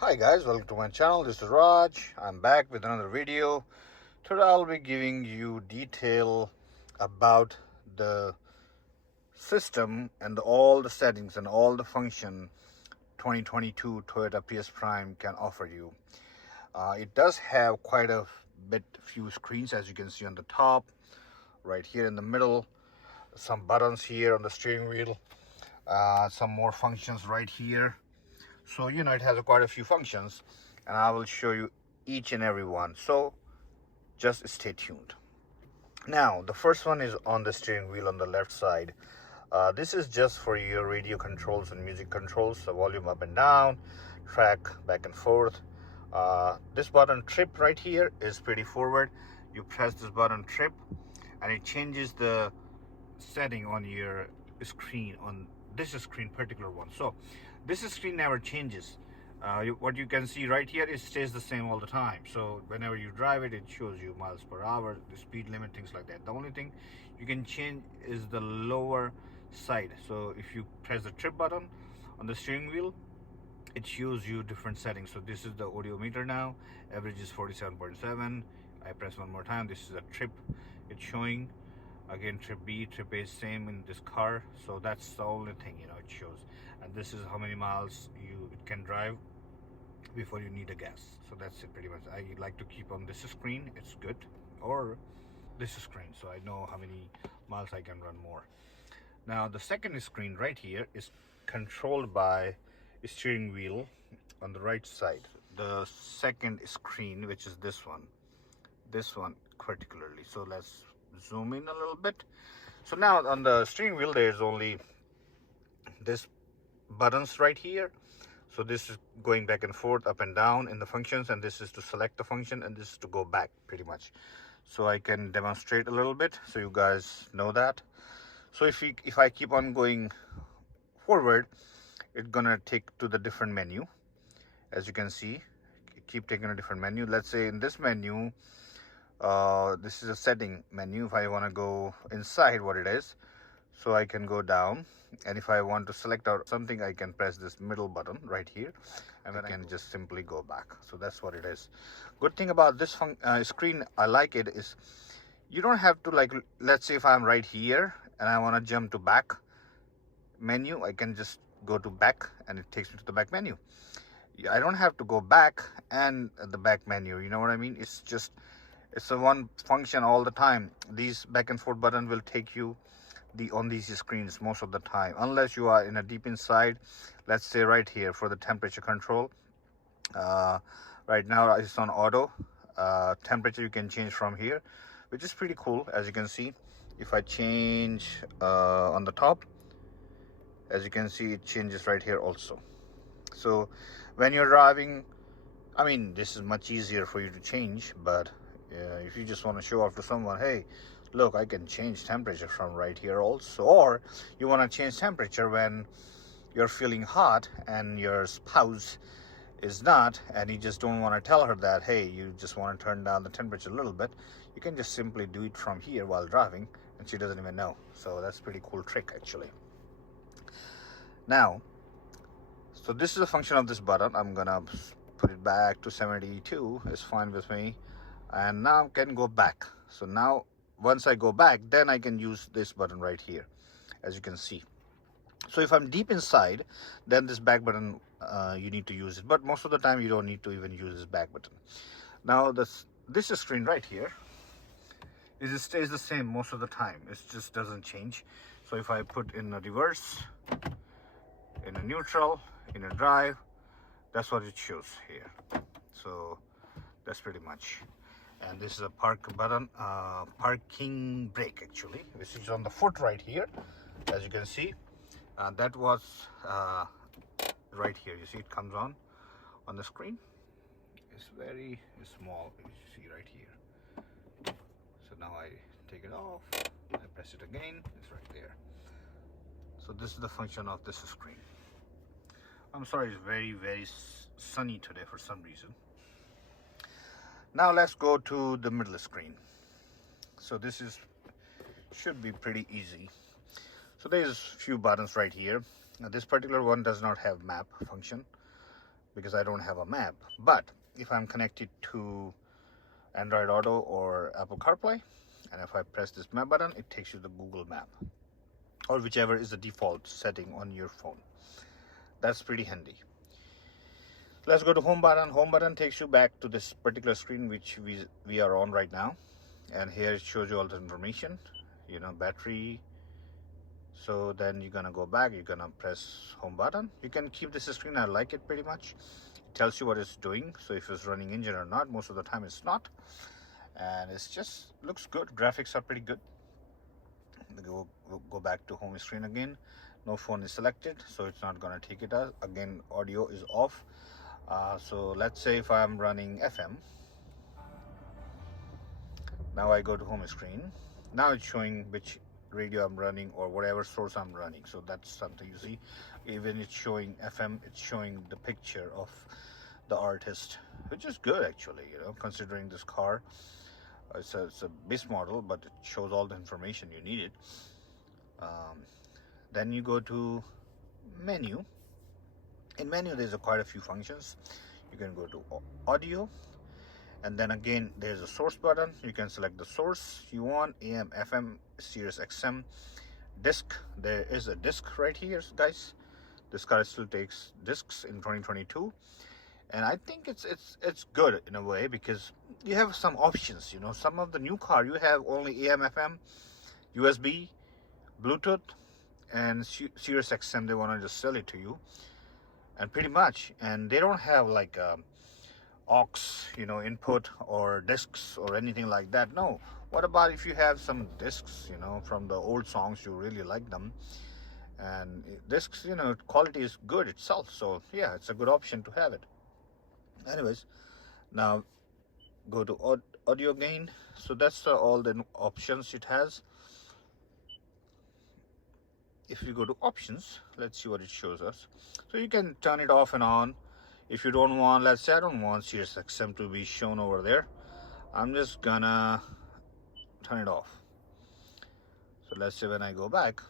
Hi guys, welcome to my channel. This is Raj. I'm back with another video. Today I'll be giving you detail about the system and all the settings and all the function 2022 Toyota Prius Prime can offer you. It does have quite a few screens, as you can see on the top, right here in the middle, some buttons here on the steering wheel, some more functions right here. So it has quite a few functions, and I will show you each and every one, so just stay tuned. Now the first one is on the steering wheel on the left side. This is just for your radio controls and music controls, so volume up and down, track back and forth. This button trip right here is pretty forward. You press this button trip and it changes the setting on your screen, on this screen particular one. So this screen never changes. What you can see right here, it stays the same all the time. So whenever you drive it, it shows you miles per hour, the speed limit, things like that. The only thing you can change is the lower side. So if you press the trip button on the steering wheel, it shows you different settings. So this is the audiometer now, average is 47.7. I press one more time, this is a trip, it's showing. Again, trip B, trip A, same in this car. So that's the only thing it shows. And this is how many miles it can drive before you need a gas. So that's it pretty much. I like to keep on this screen, it's good, or this screen, so I know how many miles I can run more. Now the second screen right here is controlled by a steering wheel on the right side. The second screen, which is this one particularly. So let's zoom in a little bit. So now on the steering wheel there's only this buttons right here. So this is going back and forth, up and down in the functions, and this is to select the function, and this is to go back pretty much. So I can demonstrate a little bit so you guys know that. So if I keep on going forward, it's gonna take to the different menu. As you can see, keep taking a different menu. Let's say in this menu, this is a setting menu. If I want to go inside what it is, so I can go down, and if I want to select out something, I can press this middle button right here, and then I can just simply go back. So that's what it is. Good thing about this screen, I like it, is you don't have to, like, let's say if I'm right here and I want to jump to back menu, I can just go to back and it takes me to the back menu. I don't have to go back and the back menu, you know what I mean? It's a one function all the time. These back and forth button will take you on these screens most of the time, unless you are in a deep inside. Let's say right here for the temperature control, right now it's on auto. Temperature you can change from here, which is pretty cool. As you can see, if I change on the top, as you can see, it changes right here also. So when you're driving, I mean, this is much easier for you to change, but if you just want to show off to someone, hey, look, I can change temperature from right here also. Or you want to change temperature when you're feeling hot and your spouse is not, and you just don't want to tell her that, hey, you just want to turn down the temperature a little bit, you can just simply do it from here while driving, and she doesn't even know. So that's a pretty cool trick actually. Now, so this is a function of this button. I'm gonna put it back to 72, it's fine with me. And now I can go back. So now once I go back, then I can use this button right here, as you can see. So if I'm deep inside, then this back button, you need to use it, but most of the time you don't need to even use this back button. Now this screen right here, it stays the same most of the time. It just doesn't change. So if I put in a reverse, in a neutral, in a drive, that's what it shows here. So that's pretty much. And this is a park button, parking brake actually, which is on the foot right here, as you can see. That was right here. You see it comes on the screen. It's very small, you see right here. So now I take it off, I press it again, it's right there. So this is the function of this screen. I'm sorry, it's very sunny today for some reason. Now let's go to the middle screen. So this should be pretty easy. So there's a few buttons right here. Now this particular one does not have map function. because I don't have a map. But if I'm connected to Android Auto or Apple CarPlay, and if I press this map button, it takes you to the Google Map, or whichever is the default setting on your phone. That's pretty handy. Let's go to home button. Home button takes you back to this particular screen which we are on right now, and here it shows you all the information, you know, battery. So then you're gonna go back, you're gonna press home button. You can keep this screen, I like it pretty much. It tells you what it's doing, so if it's running engine or not. Most of the time it's not, and it's just looks good. Graphics are pretty good. We'll go back to home screen again. No phone is selected, so it's not gonna take it out. Again, audio is off. So let's say if I'm running FM, now I go to home screen. Now it's showing which radio I'm running or whatever source I'm running. So that's something you see. Even it's showing FM, it's showing the picture of the artist, which is good actually, you know, considering this car. It's a base model, but it shows all the information you needed. Then you go to menu. In menu, there's quite a few functions. You can go to audio, and then again there's a source button. You can select the source you want: AM, FM, Sirius XM, disc. There is a disc right here, guys. This car still takes discs in 2022, and I think it's good in a way because you have some options. You know, some of the new car you have only AM, FM, USB, Bluetooth, and Sirius XM. They want to just sell it to you, and pretty much, and they don't have like aux, you know, input or discs or anything like that. No. What about if you have some discs, you know, from the old songs, you really like them, and discs, you know, quality is good itself. So yeah, it's a good option to have it. Anyways, now go to audio gain. So that's all the options it has. If you go to options, let's see what it shows us. So you can turn it off and on. If you don't want, let's say I don't want Sirius XM to be shown over there, I'm just gonna turn it off. So let's say when I go back,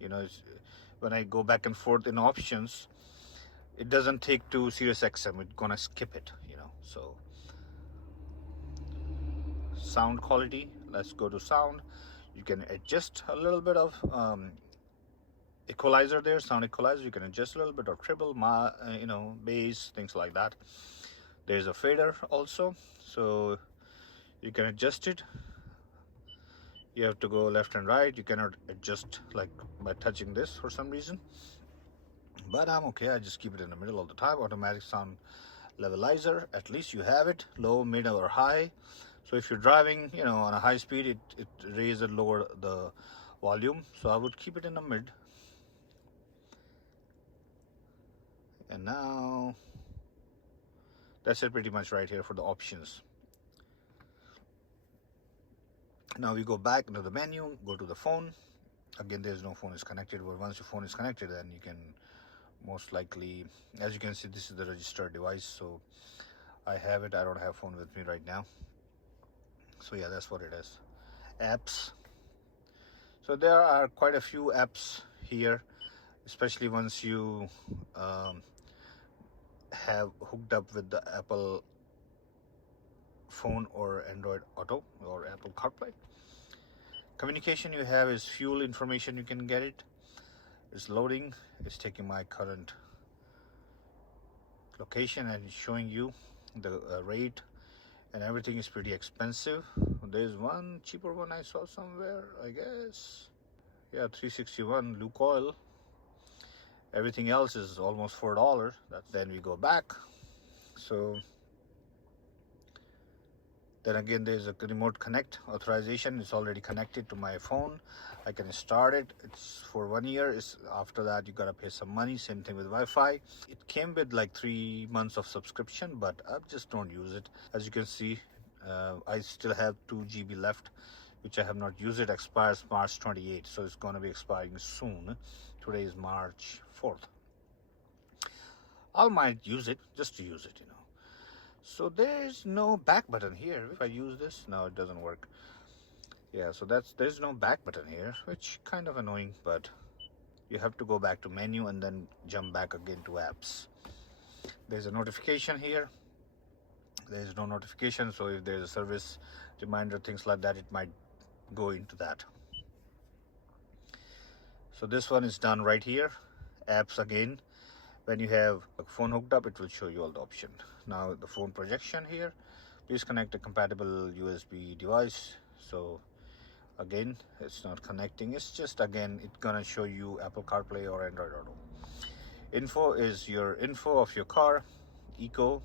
you know, when I go back and forth in options, it doesn't take to Sirius XM. It's gonna skip it, you know. So sound quality, let's go to sound. You can adjust a little bit of equalizer there, sound equalizer. You can adjust a little bit of treble, you know, bass, things like that. There's a fader also, so you can adjust it. You have to go left and right. You cannot adjust like by touching this for some reason, but I'm okay. I just keep it in the middle all the time. Automatic sound levelizer, at least you have it, low, mid, or high. So if you're driving, you know, on a high speed, it raises and lower the volume. So I would keep it in the mid. And now that's it pretty much right here for the options. Now we go back into the menu, go to the phone. Again, there's no phone is connected, but once your phone is connected, then you can most likely, as you can see, this is the registered device, so I have it. I don't have phone with me right now. So yeah, that's what it is. Apps. So there are quite a few apps here, especially once you have hooked up with the Apple phone or Android Auto or Apple CarPlay. Communication you have is fuel information. You can get it. It's loading. It's taking my current location and showing you the rate, and everything is pretty expensive. There's one cheaper one I saw somewhere, I guess. Yeah, $361 Lukoil. Everything else is almost $4. Then we go back. So then again, there's a remote connect authorization. It's already connected to my phone. I can start it. It's for 1 year. After that, you gotta pay some money. Same thing with Wi-Fi. It came with like 3 months of subscription, but I just don't use it. As you can see, I still have 2 GB left, which I have not used. It expires March 28th, so it's gonna be expiring soon. Today is March 4th. I might use it just to use it, you know. So there's no back button here. If I use this, no, it doesn't work. Yeah, so there's no back button here, which kind of annoying, but you have to go back to menu and then jump back again to apps. There's a notification here. There is no notification, so if there's a service reminder, things like that, it might go into that. So this one is done right here. Apps again, when you have a phone hooked up, it will show you all the option. Now the phone projection here, please connect a compatible USB device. So again, it's not connecting, it's just, again, it's gonna show you Apple CarPlay or Android Auto. Info is your info of your car. Eco,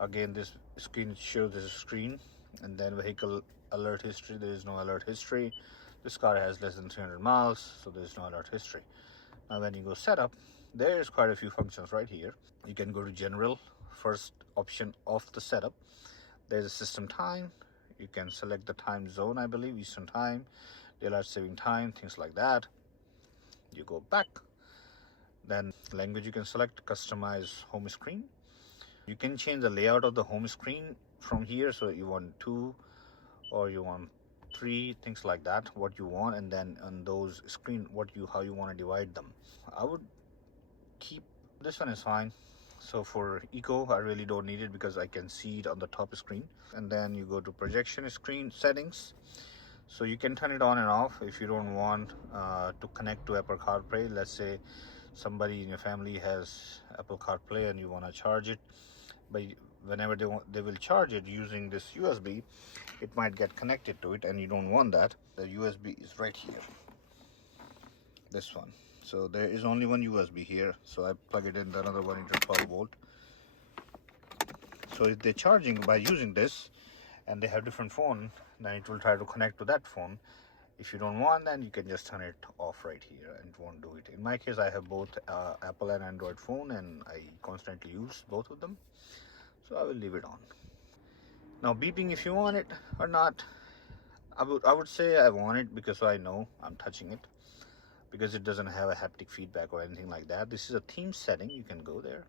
again, this screen shows this screen, and then vehicle alert history. There is no alert history. This car has less than 300 miles, so there is no alert history. Now when you go setup, there's quite a few functions right here. You can go to general, first option of the setup. There's a system time. You can select the time zone, I believe, Eastern time, daylight saving time, things like that. You go back, then language you can select, customize home screen. You can change the layout of the home screen from here, so you want 2 or you want 3, things like that, what you want, and then on those screen how you want to divide them. I would keep this one is fine. So for eco, I really don't need it because I can see it on the top screen. And then you go to projection screen settings, so you can turn it on and off if you don't want to connect to Apple CarPlay. Let's say somebody in your family has Apple CarPlay and you want to charge it, but whenever they will charge it using this USB, it might get connected to it, and you don't want that. The USB is right here, this one. So there is only one USB here, so I plug it in, the another one into 12 volt. So if they're charging by using this and they have different phone, then it will try to connect to that phone. If you don't want, then you can just turn it off right here and it won't do it. In my case, I have both Apple and Android phone, and I constantly use both of them, so I will leave it on. Now beeping, if you want it or not, I would say I want it because I know I'm touching it, because it doesn't have a haptic feedback or anything like that. This is a theme setting. You can go there,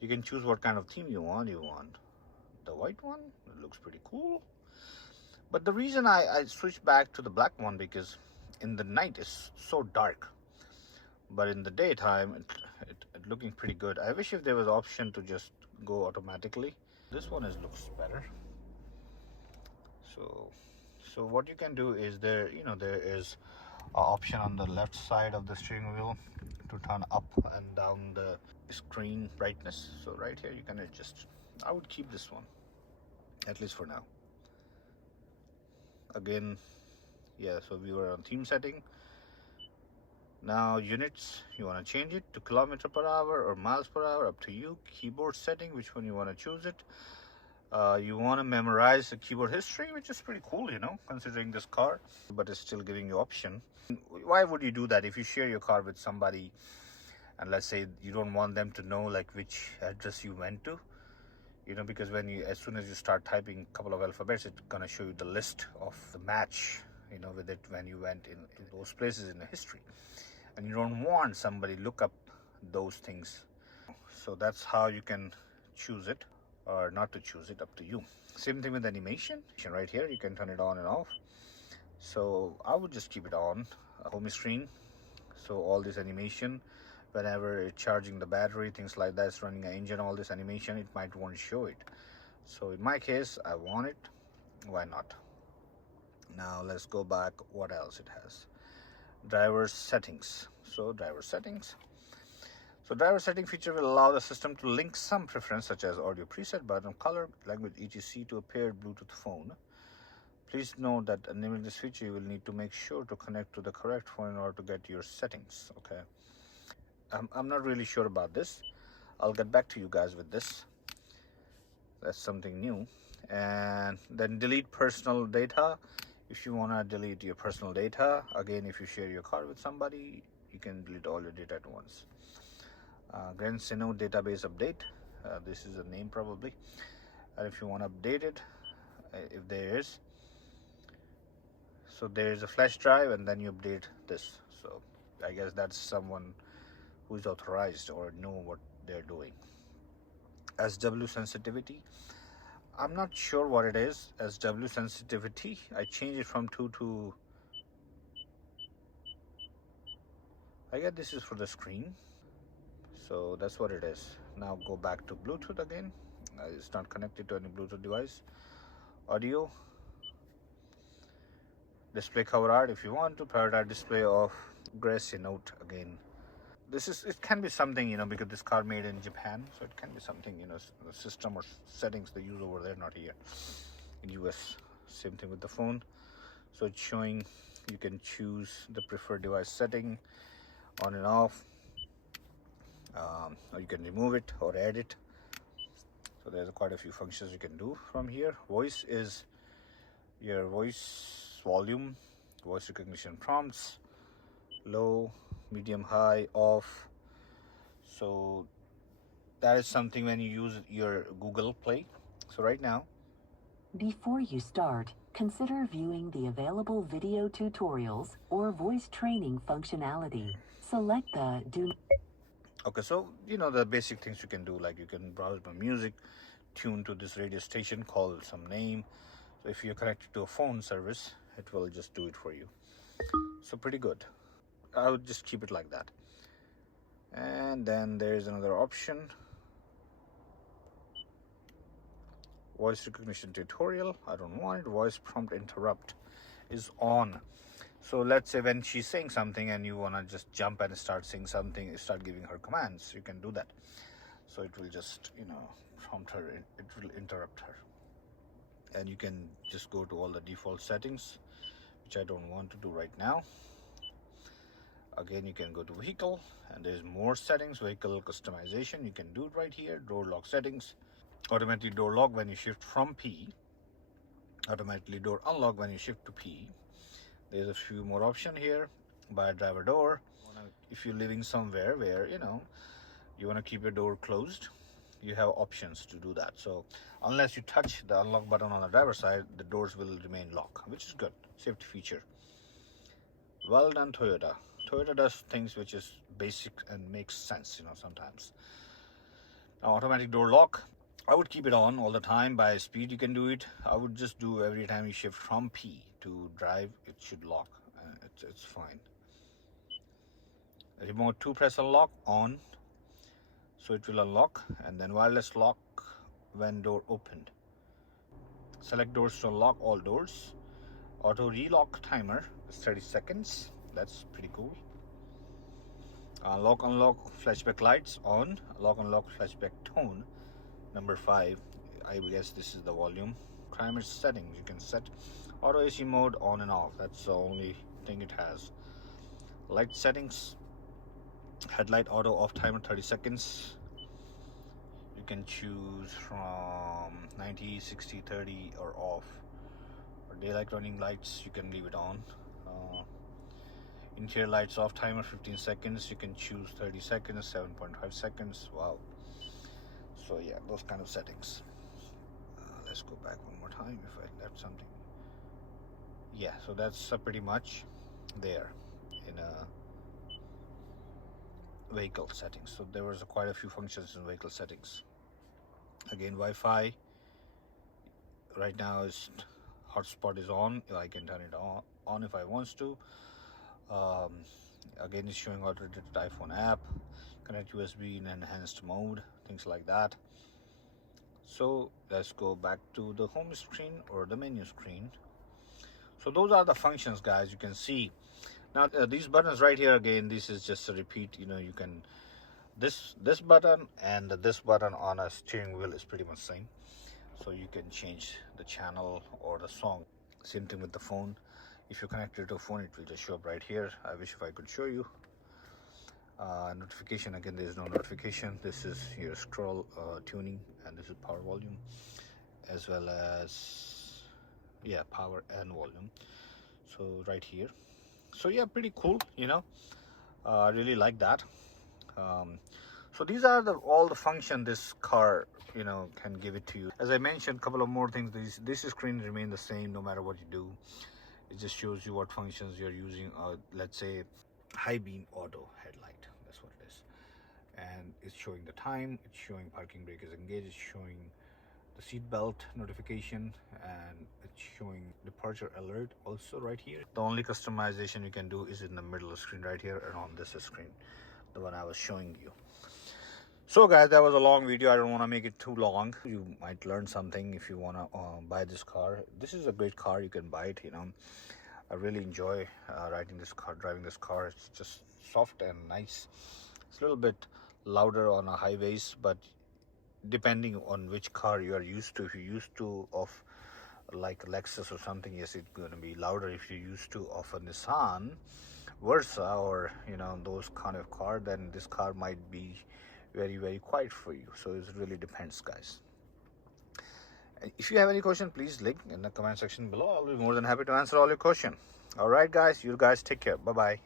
you can choose what kind of theme you want. You want the white one, it looks pretty cool. But the reason I switched back to the black one, because in the night it's so dark, but in the daytime it looking pretty good. I wish if there was option to just go automatically. This one looks better. So what you can do is, there is an option on the left side of the steering wheel to turn up and down the screen brightness. So right here you can adjust. I would keep this one, at least for now. Again, yeah, so we were on theme setting. Now units, you want to change it to kilometer per hour or miles per hour, up to you. Keyboard setting, which one you want to choose it. You want to memorize the keyboard history, which is pretty cool, considering this car, but it's still giving you option. Why would you do that if you share your car with somebody, and let's say you don't want them to know like which address you went to, because as soon as you start typing a couple of alphabets, it's gonna show you the list of the match, with it when you went in those places in the history, and you don't want somebody look up those things. So that's how you can choose it or not to choose it, up to you. Same thing with animation. Right here you can turn it on and off, so I would just keep it on. Home screen, so all this animation, whenever it's charging the battery, things like that, it's running an engine, all this animation, it might want to show it. So in my case, I want it. Why not? Now let's go back. What else it has? Driver settings. So driver settings, driver setting feature will allow the system to link some preference such as audio preset, button color, language, etc. to a paired Bluetooth phone. Please note that enabling this feature, you will need to make sure to connect to the correct phone in order to get your settings. Okay, I'm not really sure about this. I'll get back to you guys with this. That's something new. And then delete personal data. If you want to delete your personal data, again, if you share your car with somebody, you can delete all your data at once. Grand Sino database update. This is a name probably. And if you want to update it, if there is, so there is a flash drive, and then you update this. So I guess that's someone who is authorized or know what they're doing. SW sensitivity, I'm not sure what it is. SW sensitivity, I changed it from 2 to, I guess this is for the screen, so that's what it is. Now go back to Bluetooth again. It's not connected to any Bluetooth device. Audio, display cover art if you want to, prioritize display of grassy note again. It can be something, you know, because this car made in Japan, so it can be something, you know, the system or settings they use over there, not here in US. Same thing with the phone. So it's showing you can choose the preferred device setting, on and off, or you can remove it or add it. So there's quite a few functions you can do from here. Voice is your voice volume, voice recognition prompts, low, medium, high, off. So that is something when you use your Google Play. So right now, before you start, consider viewing the available video tutorials or voice training functionality. Select the do. Okay, so you know the basic things you can do, like you can browse my music, tune to this radio station, call some name. So if you're connected to a phone service, it will just do it for you. So pretty good. I would just keep it like that. And then there's another option, voice recognition tutorial. I don't want it. Voice prompt interrupt is on. So let's say when she's saying something and you want to just jump and start saying something, start giving her commands, you can do that. So it will just, you know, prompt her, it will interrupt her. And you can just go to all the default settings, which I don't want to do right now. Again, you can go to vehicle and there's more settings, vehicle customization. You can do it right here. Door lock settings, automatic door lock when you shift from P, automatically door unlock when you shift to P. There's a few more options here. By driver door, if you're living somewhere where, you know, you want to keep your door closed, you have options to do that. So unless you touch the unlock button on the driver's side, the doors will remain locked, which is good. Safety feature. Well done, Toyota. Toyota does things which is basic and makes sense, you know, sometimes. Now, automatic door lock, I would keep it on all the time. By speed you can do it. I would just do every time you shift from P to drive, it should lock. It's fine. Remote 2 press unlock on, so it will unlock, and then wireless lock when door opened. Select doors to unlock all doors. Auto relock timer is 30 seconds. That's pretty cool. Lock unlock flashback lights on. Lock unlock flashback tone number 5. I guess this is the volume. Timer settings, you can set auto AC mode on and off. That's the only thing it has. Light settings, headlight auto off timer 30 seconds. You can choose from 90, 60, 30 or off. For daylight running lights, you can leave it on. Interior lights off timer 15 seconds. You can choose 30 seconds, 7.5 seconds. Wow. So yeah, those kind of settings. Let's go back one more time if I left something. Yeah, so that's pretty much there in vehicle settings. So there was quite a few functions in vehicle settings. Again, Wi-Fi right now is hotspot is on. I can turn it on if I want to. Again, it's showing automated iPhone app, connect USB in enhanced mode, things like that. So let's go back to the home screen or the menu screen. So those are the functions, guys. You can see now these buttons right here. Again, this is just a repeat. You know, you can this button and this button on a steering wheel is pretty much same. So you can change the channel or the song. Same thing with the phone. If you connect it to a phone, it will just show up right here. I wish if I could show you. Notification, again, there is no notification. This is your scroll tuning, and this is power volume, as well as, yeah, power and volume. So right here. So yeah, pretty cool, you know. I really like that. So these are all the function this car, you know, can give it to you. As I mentioned, a couple of more things. This screen remain the same no matter what you do. It just shows you what functions you're using. Let's say high beam auto headlight, that's what it is, and it's showing the time, it's showing parking brake is engaged, it's showing the seat belt notification, and it's showing departure alert also right here. The only customization you can do is in the middle of the screen right here and on this screen, the one I was showing you. So guys, that was a long video. I don't want to make it too long. You might learn something if you want to buy this car. This is a great car. You can buy it, you know. I really enjoy riding this car, driving this car. It's just soft and nice. It's a little bit louder on a highways, but depending on which car you are used to. If you're used to of like Lexus or something, yes, it's going to be louder. If you're used to of a Nissan Versa or, you know, those kind of car, then this car might be very quiet for you. So it really depends, guys. And if you have any question, please link in the comment section below. I'll be more than happy to answer all your questions. All right, guys, you guys take care. Bye bye.